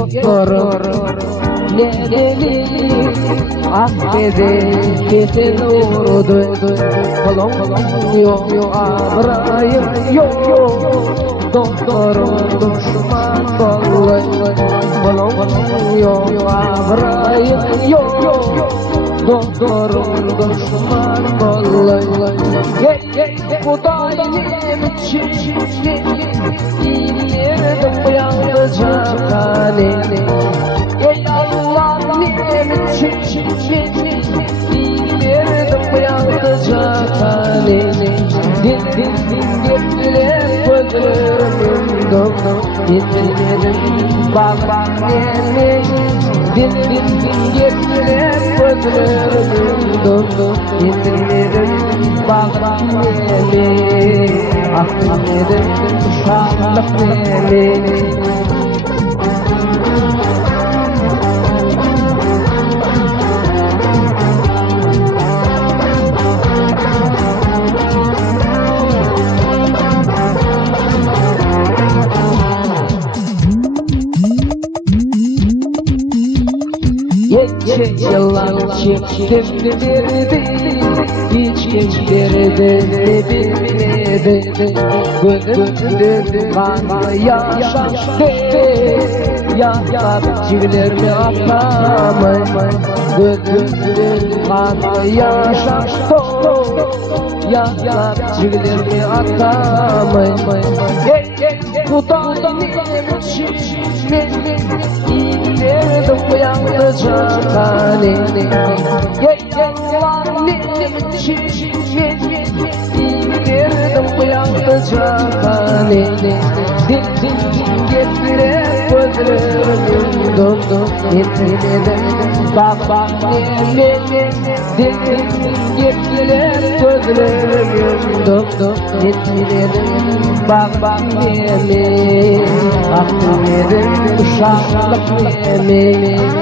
doktor ne deli affede kesin uğurdu kolum yok abrayım yok doktorum düşman kolay kolum yok abrayım yok doktorum düşman kolay Kudayım için İyiyirdim yalnızca halini Ey Allah niyem için İyiyirdim yalnızca halini Din getirir gözlerim dolu Yeterim baba niyemi Din getirir gözlerim dolu Yeterim baba niyemi Ahmedim şanlık niyemi Yıllar çektim derdi Hiç geçirdi bilmedi Gönlümde kanlı yaşaştı Yaklar çivilerimi atlamay Gönlümde kanlı yaşaştı Yaklar çivilerimi atlamay Kudayım için İyiyirdim yalnızca halini Yaylar neyim için İyiyirdim yalnızca halini Din getirir gözlerim dondu Yetemedim baba neyimi Din getirir gözlerim dondu Yetemedim baba neyimi Ahmedim şanlık neyimi